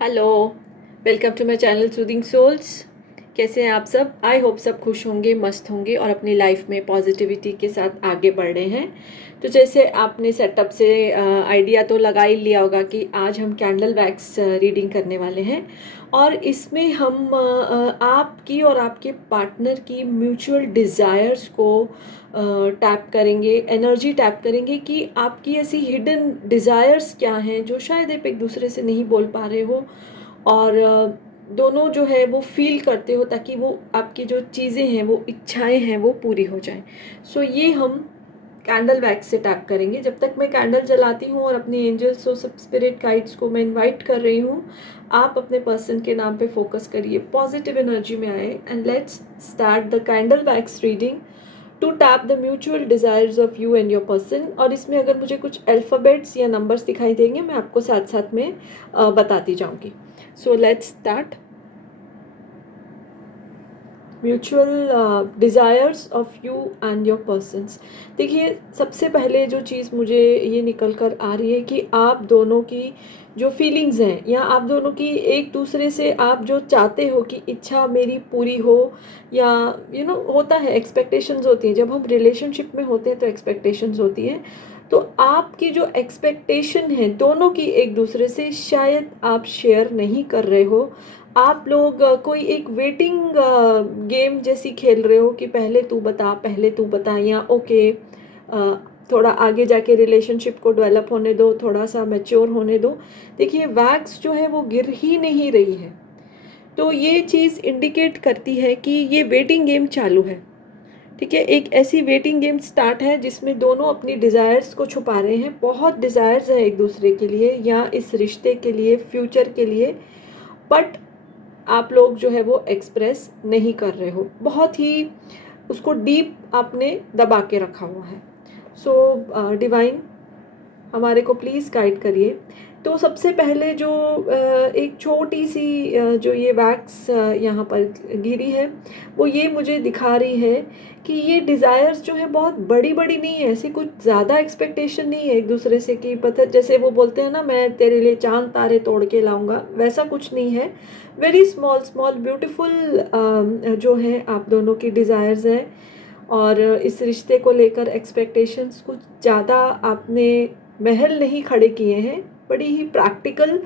Hello, welcome to my channel soothing souls. कैसे हैं आप सब? आई होप सब खुश होंगे, मस्त होंगे और अपनी लाइफ में पॉजिटिविटी के साथ आगे बढ़ रहे हैं। तो जैसे आपने सेटअप से आइडिया तो लगा ही लिया होगा कि आज हम कैंडल वैक्स रीडिंग करने वाले हैं और इसमें हम आपकी और आपके पार्टनर की म्यूचुअल डिज़ायर्स को टैप करेंगे, एनर्जी टैप करेंगे कि आपकी ऐसी हिडन डिज़ायर्स क्या हैं जो शायद आप एक दूसरे से नहीं बोल पा रहे हो और दोनों जो है वो फील करते हो ताकि वो आपकी जो चीज़ें हैं, वो इच्छाएं हैं, वो पूरी हो जाएं। सो ये हम कैंडल वैक्स से टैप करेंगे। जब तक मैं कैंडल जलाती हूँ और अपने एंजल्स और सब स्पिरिट गाइड्स को मैं इनवाइट कर रही हूँ, आप अपने पर्सन के नाम पे फोकस करिए, पॉजिटिव एनर्जी में आए and let's start the candle wax reading to tap the mutual desires of you and your person. और इसमें अगर मुझे कुछ अल्फ़ाबेट्स या नंबर्स दिखाई देंगे, मैं आपको साथ साथ में बताती जाऊंगी। So let's start. Mutual desires of you and your persons. देखिए, सबसे पहले जो चीज़ मुझे ये निकल कर आ रही है कि आप दोनों की जो फीलिंग्स हैं या आप दोनों की एक दूसरे से आप जो चाहते हो कि इच्छा मेरी पूरी हो, या होता है, एक्सपेक्टेशंस होती हैं। जब हम रिलेशनशिप में होते हैं तो एक्सपेक्टेशंस होती हैं। तो आपकी जो एक्सपेक्टेशन है दोनों की एक दूसरे से, शायद आप शेयर नहीं कर रहे हो। आप लोग कोई एक वेटिंग गेम जैसी खेल रहे हो कि पहले तू बता, पहले तू बता, या ओके थोड़ा आगे जाके रिलेशनशिप को डेवलप होने दो, थोड़ा सा मैच्योर होने दो। देखिए, वैक्स जो है वो गिर ही नहीं रही है, तो ये चीज़ इंडिकेट करती है कि ये वेटिंग गेम चालू है। ठीक है, एक ऐसी वेटिंग गेम स्टार्ट है जिसमें दोनों अपनी डिज़ायर्स को छुपा रहे हैं। बहुत डिज़ायर्स हैं एक दूसरे के लिए या इस रिश्ते के लिए, फ्यूचर के लिए, बट आप लोग जो है वो एक्सप्रेस नहीं कर रहे हो, बहुत ही उसको डीप आपने दबा के रखा हुआ है। सो डिवाइन हमारे को प्लीज़ गाइड करिए। तो सबसे पहले जो एक छोटी सी जो ये वैक्स यहाँ पर गिरी है, वो ये मुझे दिखा रही है कि ये डिज़ायर्स जो है बहुत बड़ी बड़ी नहीं है, ऐसी कुछ ज़्यादा एक्सपेक्टेशन नहीं है एक दूसरे से कि पता, जैसे वो बोलते हैं ना, मैं तेरे लिए चांद तारे तोड़ के लाऊंगा, वैसा कुछ नहीं है। वेरी स्मॉल स्मॉल ब्यूटीफुल जो है आप दोनों की डिज़ायर्स है। और इस रिश्ते को लेकर एक्सपेक्टेशंस कुछ ज़्यादा आपने महल नहीं खड़े किए हैं, बड़ी ही प्रैक्टिकल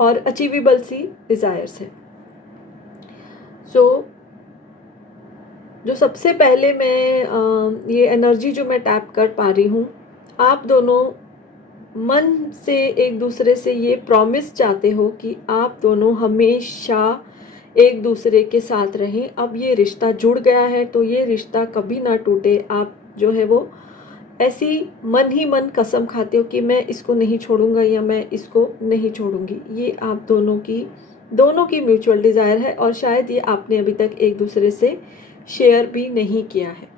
और अचीवेबल सी डिज़ायर्स है। सो जो सबसे पहले मैं ये एनर्जी जो मैं टैप कर पा रही हूँ, आप दोनों मन से एक दूसरे से ये प्रॉमिस चाहते हो कि आप दोनों हमेशा एक दूसरे के साथ रहें। अब ये रिश्ता जुड़ गया है तो ये रिश्ता कभी ना टूटे। आप जो है वो ऐसी मन ही मन कसम खाते हो कि मैं इसको नहीं छोड़ूंगा या मैं इसको नहीं छोड़ूंगी। ये आप दोनों की म्यूचुअल डिज़ायर है और शायद ये आपने अभी तक एक दूसरे से शेयर भी नहीं किया है।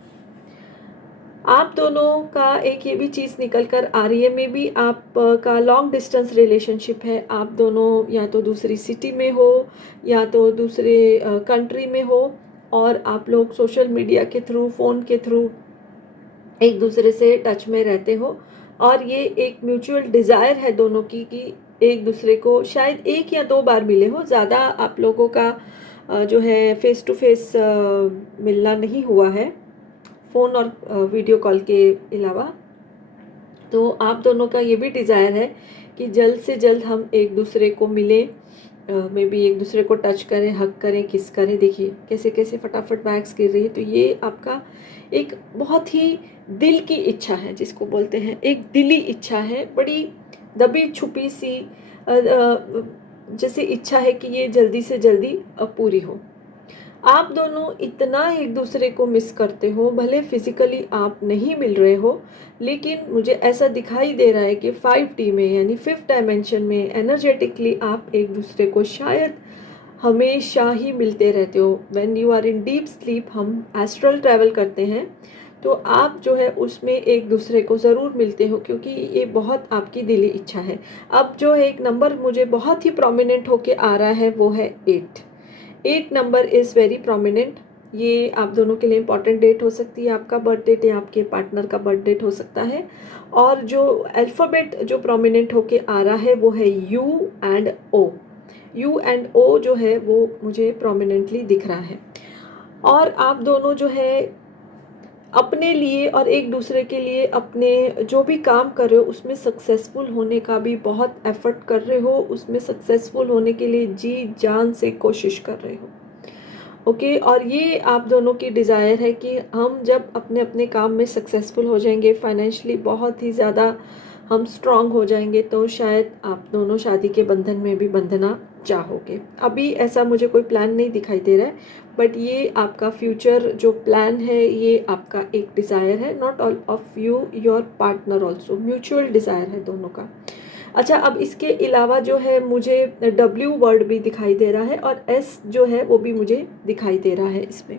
आप दोनों का एक ये भी चीज़ निकल कर आ रही है, मे बी आप का लॉन्ग डिस्टेंस रिलेशनशिप है। आप दोनों या तो दूसरी सिटी में हो या तो दूसरे कंट्री में हो और आप लोग सोशल मीडिया के थ्रू, फ़ोन के थ्रू एक दूसरे से टच में रहते हो। और ये एक म्यूचुअल डिज़ायर है दोनों की कि एक दूसरे को शायद एक या दो बार मिले हो, ज़्यादा आप लोगों का जो है फेस टू फेस मिलना नहीं हुआ है, फ़ोन और वीडियो कॉल के अलावा। तो आप दोनों का ये भी डिज़ायर है कि जल्द से जल्द हम एक दूसरे को मिलें, मे बी एक दूसरे को टच करें, हग करें, किस करें। देखिए कैसे कैसे फटाफट बैग्स गिर रही है। तो ये आपका एक बहुत ही दिल की इच्छा है, जिसको बोलते हैं एक दिली इच्छा है, बड़ी दबी छुपी सी जैसे इच्छा है कि ये जल्दी से जल्दी पूरी हो। आप दोनों इतना एक दूसरे को मिस करते हो, भले फिजिकली आप नहीं मिल रहे हो, लेकिन मुझे ऐसा दिखाई दे रहा है कि 5D में यानी 5th डायमेंशन में एनर्जेटिकली आप एक दूसरे को शायद हमेशा ही मिलते रहते हो। When you are in deep sleep, हम एस्ट्रल ट्रैवल करते हैं तो आप जो है उसमें एक दूसरे को ज़रूर मिलते हो, क्योंकि ये बहुत आपकी दिली इच्छा है। अब जो एक नंबर मुझे बहुत ही प्रोमिनेंट होके आ रहा है वो है 8। 8 नंबर इज़ वेरी प्रोमिनेंट। ये आप दोनों के लिए इम्पॉर्टेंट डेट हो सकती है, आपका बर्थ डेट या आपके पार्टनर का बर्थ डेट हो सकता है। और जो अल्फ़ाबेट जो प्रोमिनेंट होके आ रहा है वो है U and O। U and O जो है वो मुझे प्रोमिनेंटली दिख रहा है। और आप दोनों जो है अपने लिए और एक दूसरे के लिए अपने जो भी काम कर रहे हो उसमें सक्सेसफुल होने का भी बहुत एफर्ट कर रहे हो, उसमें सक्सेसफुल होने के लिए जी जान से कोशिश कर रहे हो। ओके और ये आप दोनों की डिज़ायर है कि हम जब अपने अपने काम में सक्सेसफुल हो जाएंगे, फाइनेंशियली बहुत ही ज़्यादा हम स्ट्रांग हो जाएंगे, तो शायद आप दोनों शादी के बंधन में भी बंधना चाहोगे। अभी ऐसा मुझे कोई प्लान नहीं दिखाई दे रहा है, बट ये आपका फ्यूचर जो प्लान है ये आपका एक डिज़ायर है, not all of you, your partner also, mutual desire है दोनों का। अच्छा, अब इसके अलावा जो है मुझे W वर्ड भी दिखाई दे रहा है और S जो है वो भी मुझे दिखाई दे रहा है इसमें।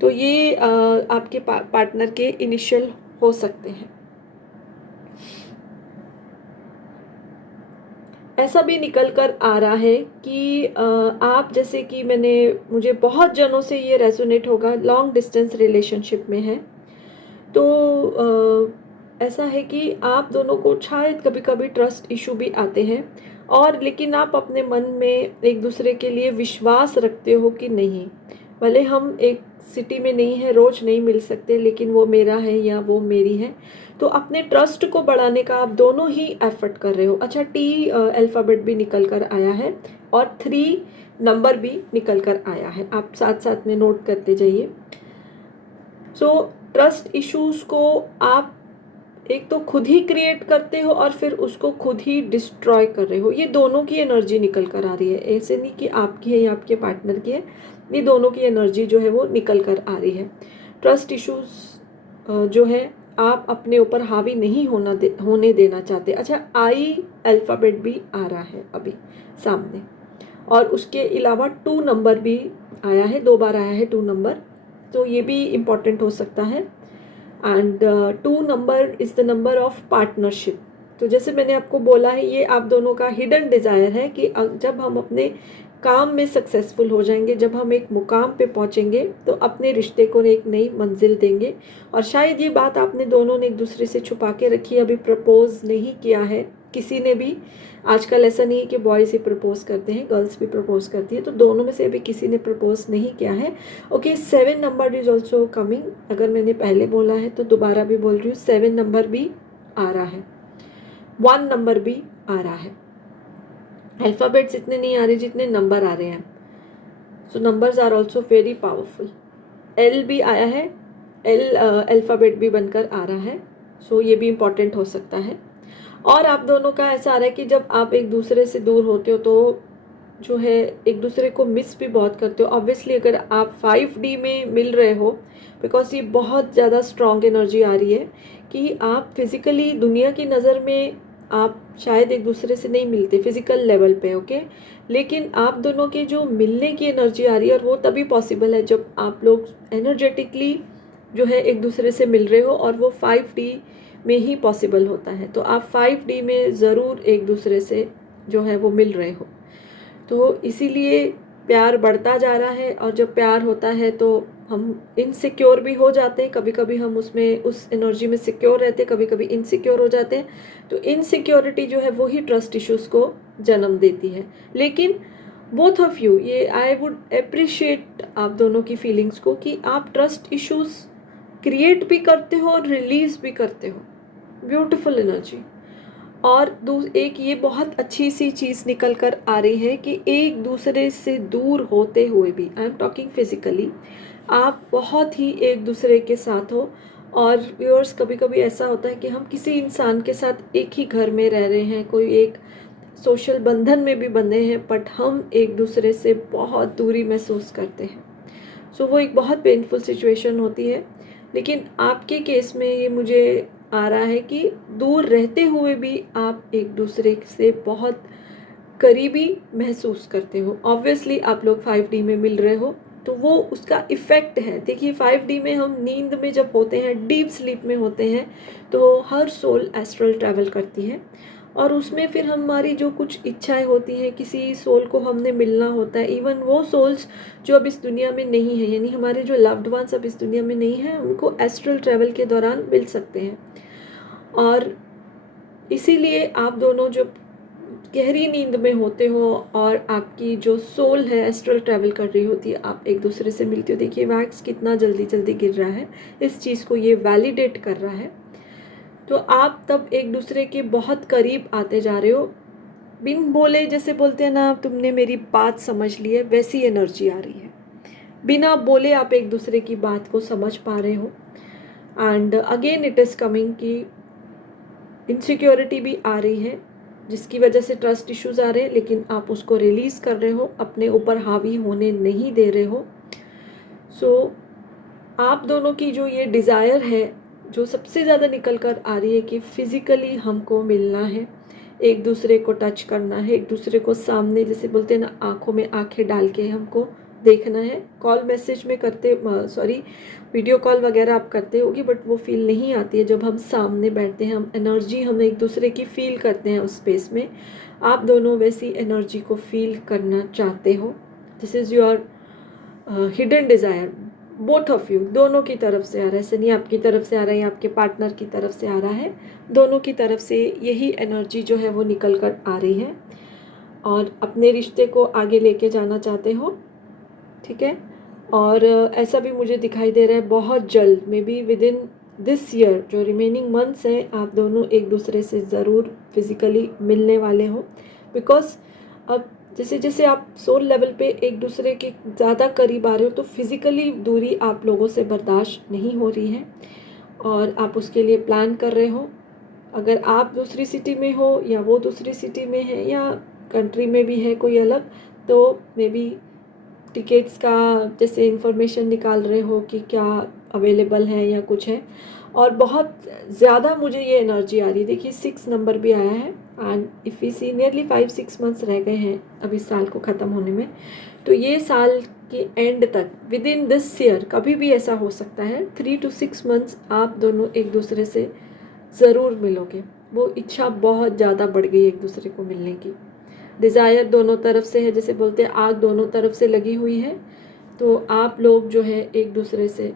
तो ये आपके पार्टनर के इनिशियल हो सकते हैं। ऐसा भी निकल कर आ रहा है कि आप जैसे कि मुझे बहुत जनों से ये रेजोनेट होगा, लॉन्ग डिस्टेंस रिलेशनशिप में है, तो ऐसा है कि आप दोनों को शायद कभी कभी ट्रस्ट इशू भी आते हैं, और लेकिन आप अपने मन में एक दूसरे के लिए विश्वास रखते हो कि नहीं, भले हम एक सिटी में नहीं है, रोज नहीं मिल सकते, लेकिन वो मेरा है या वो मेरी है। तो अपने ट्रस्ट को बढ़ाने का आप दोनों ही एफर्ट कर रहे हो। अच्छा, T अल्फ़ाबेट भी निकल कर आया है और 3 नंबर भी निकल कर आया है, आप साथ साथ में नोट करते जाइए। सो ट्रस्ट इश्यूज को आप एक तो खुद ही क्रिएट करते हो और फिर उसको खुद ही डिस्ट्रॉय कर रहे हो। ये दोनों की एनर्जी निकल कर आ रही है, ऐसे नहीं कि आपकी है या आपके पार्टनर की है, ये दोनों की एनर्जी जो है वो निकल कर आ रही है। ट्रस्ट इश्यूज जो है आप अपने ऊपर हावी नहीं होने देना चाहते। अच्छा, I अल्फ़ाबेट भी आ रहा है अभी सामने, और उसके अलावा 2 नंबर भी आया है, 2 बार आया है 2 नंबर, तो ये भी इम्पॉर्टेंट हो सकता है। And 2 number is the number of partnership. तो जैसे मैंने आपको बोला है, ये आप दोनों का हिडन डिज़ायर है कि जब हम अपने काम में सक्सेसफुल हो जाएंगे, जब हम एक मुकाम पे पहुंचेंगे, तो अपने रिश्ते को एक नई मंजिल देंगे। और शायद ये बात आपने दोनों ने एक दूसरे से छुपा के रखी है, अभी प्रपोज नहीं किया है किसी ने भी। आजकल ऐसा नहीं है कि बॉयज़ ही प्रपोज करते हैं, गर्ल्स भी प्रपोज करती है, तो दोनों में से अभी किसी ने प्रपोज नहीं किया है। Okay, 7 number is also coming. अगर मैंने पहले बोला है तो दोबारा भी बोल रही हूँ, 7 नंबर भी आ रहा है, 1 नंबर भी आ रहा है। अल्फ़ाबेट्स इतने नहीं आ रहे जितने नंबर आ रहे हैं। So numbers are also very powerful. L भी आया है, L अल्फ़ाबेट भी बनकर आ रहा है, सो ये भी इम्पॉर्टेंट हो सकता है। और आप दोनों का ऐसा आ रहा है कि जब आप एक दूसरे से दूर होते हो तो जो है एक दूसरे को मिस भी बहुत करते हो। ऑब्वियसली अगर आप 5D में मिल रहे हो, बिकॉज ये बहुत ज़्यादा स्ट्रॉन्ग एनर्जी आ रही है कि आप फिज़िकली दुनिया की नज़र में आप शायद एक दूसरे से नहीं मिलते फिज़िकल लेवल पे, ओके, लेकिन आप दोनों के जो मिलने की एनर्जी आ रही है, और वो तभी पॉसिबल है जब आप लोग एनर्जेटिकली जो है एक दूसरे से मिल रहे हो, और वो 5D में ही पॉसिबल होता है। तो आप 5D में ज़रूर एक दूसरे से जो है वो मिल रहे हो, तो इसीलिए प्यार बढ़ता जा रहा है। और जब प्यार होता है तो हम इनसिक्योर भी हो जाते हैं, कभी कभी हम उसमें उस एनर्जी में सिक्योर रहते हैं, कभी कभी इनसिक्योर हो जाते हैं। तो इनसिक्योरिटी जो है वो ही ट्रस्ट इश्यूज़ को जन्म देती है। लेकिन बोथ ऑफ यू, ये आई वुड अप्रिशिएट आप दोनों की फीलिंग्स को कि आप ट्रस्ट इश्यूज़ क्रिएट भी करते हो और रिलीज भी करते हो। Beautiful energy. और एक ये बहुत अच्छी सी चीज़ निकल कर आ रही है कि एक दूसरे से दूर होते हुए भी, आई एम टॉकिंग फिजिकली, आप बहुत ही एक दूसरे के साथ हो। और व्यूअर्स, कभी कभी ऐसा होता है कि हम किसी इंसान के साथ एक ही घर में रह रहे हैं, कोई एक सोशल बंधन में भी बंधे हैं, बट हम एक दूसरे से बहुत दूरी महसूस करते हैं। सो वो एक बहुत पेनफुल सिचुएशन होती है। लेकिन आपके केस में ये मुझे आ रहा है कि दूर रहते हुए भी आप एक दूसरे से बहुत करीबी महसूस करते हो। ऑब्वियसली आप लोग 5D में मिल रहे हो, तो वो उसका इफ़ेक्ट है। देखिए, 5D में हम नींद में जब होते हैं, डीप स्लीप में होते हैं, तो हर सोल एस्ट्रल ट्रैवल करती है, और उसमें फिर हमारी जो कुछ इच्छाएं होती हैं, किसी सोल को हमने मिलना होता है। इवन वो सोल्स जो अब इस दुनिया में नहीं है, यानी हमारे जो लव्ड वंस अब इस दुनिया में नहीं है, उनको एस्ट्रल ट्रैवल के दौरान मिल सकते हैं। और इसीलिए आप दोनों जो गहरी नींद में होते हो और आपकी जो सोल है एस्ट्रल ट्रैवल कर रही होती है, आप एक दूसरे से मिलते हो। देखिए वैक्स कितना जल्दी जल्दी गिर रहा है, इस चीज़ को ये वैलिडेट कर रहा है। तो आप तब एक दूसरे के बहुत करीब आते जा रहे हो, बिन बोले, जैसे बोलते हैं ना तुमने मेरी बात समझ ली है, वैसी एनर्जी आ रही है। बिना बोले आप एक दूसरे की बात को समझ पा रहे हो। And again it is coming कि इनसिक्योरिटी भी आ रही है, जिसकी वजह से ट्रस्ट इश्यूज आ रहे हैं, लेकिन आप उसको रिलीज़ कर रहे हो, अपने ऊपर हावी होने नहीं दे रहे हो। सो आप दोनों की जो ये डिज़ायर है, जो सबसे ज़्यादा निकल कर आ रही है कि फिज़िकली हमको मिलना है, एक दूसरे को टच करना है, एक दूसरे को सामने, जैसे बोलते हैं ना आँखों में आँखें डाल के हमको देखना है। कॉल मैसेज में करते, सॉरी वीडियो कॉल वगैरह आप करते होगी, बट वो फील नहीं आती है जब हम सामने बैठते हैं। हम एनर्जी हम एक दूसरे की फील करते हैं उस स्पेस में। आप दोनों वैसी एनर्जी को फील करना चाहते हो। This is your hidden desire, both of you, दोनों की तरफ से आ रहा है। ऐसे नहीं आपकी तरफ से आ रहा है या आपके पार्टनर की तरफ से आ रहा है, दोनों की तरफ से यही एनर्जी जो है वो निकल कर आ रही है और अपने रिश्ते को आगे लेके जाना चाहते हो। ठीक है, और ऐसा भी मुझे दिखाई दे रहा है बहुत जल्द, may be with in this year, जो रिमेनिंग मंथ्स हैं, आप दोनों एक दूसरे से ज़रूर फिज़िकली मिलने वाले हो। बिकॉज अब जैसे जैसे आप सोल लेवल पे एक दूसरे के ज़्यादा करीब आ रहे हो, तो फिज़िकली दूरी आप लोगों से बर्दाश्त नहीं हो रही है और आप उसके लिए प्लान कर रहे हो। अगर आप दूसरी सिटी में हो या वो दूसरी सिटी में है या कंट्री में भी है कोई अलग, तो मे बी टिकट्स का जैसे इंफॉर्मेशन निकाल रहे हो कि क्या अवेलेबल है या कुछ है। और बहुत ज़्यादा मुझे ये एनर्जी आ रही है। देखिए 6 नंबर भी आया है and if we see nearly 5-6 months रह गए हैं अब इस साल को ख़त्म होने में। तो ये साल के एंड तक, विद इन दिस ईयर, कभी भी ऐसा हो सकता है 3 to 6 मंथ्स आप दोनों एक दूसरे से ज़रूर मिलोगे। वो इच्छा बहुत ज़्यादा बढ़ गई एक दूसरे को मिलने की। डिज़ायर दोनों तरफ से है, जैसे बोलते हैं आग दोनों तरफ से लगी हुई है। तो आप लोग जो है एक दूसरे से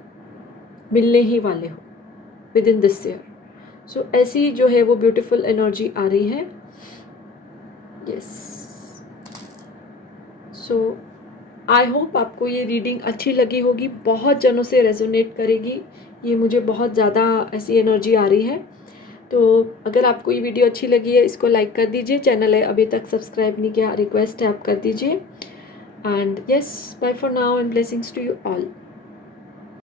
मिलने ही वाले हो विद इन दिस ईयर। सो ऐसी जो है वो ब्यूटीफुल एनर्जी आ रही है। यस, सो आई होप आपको ये रीडिंग अच्छी लगी होगी, बहुत जनों से रेजोनेट करेगी। ये मुझे बहुत ज़्यादा ऐसी एनर्जी आ रही है। तो अगर आपको ये वीडियो अच्छी लगी है, इसको लाइक कर दीजिए। चैनल है अभी तक सब्सक्राइब नहीं किया, रिक्वेस्ट है आप कर दीजिए। And yes, bye for now and blessings to you all.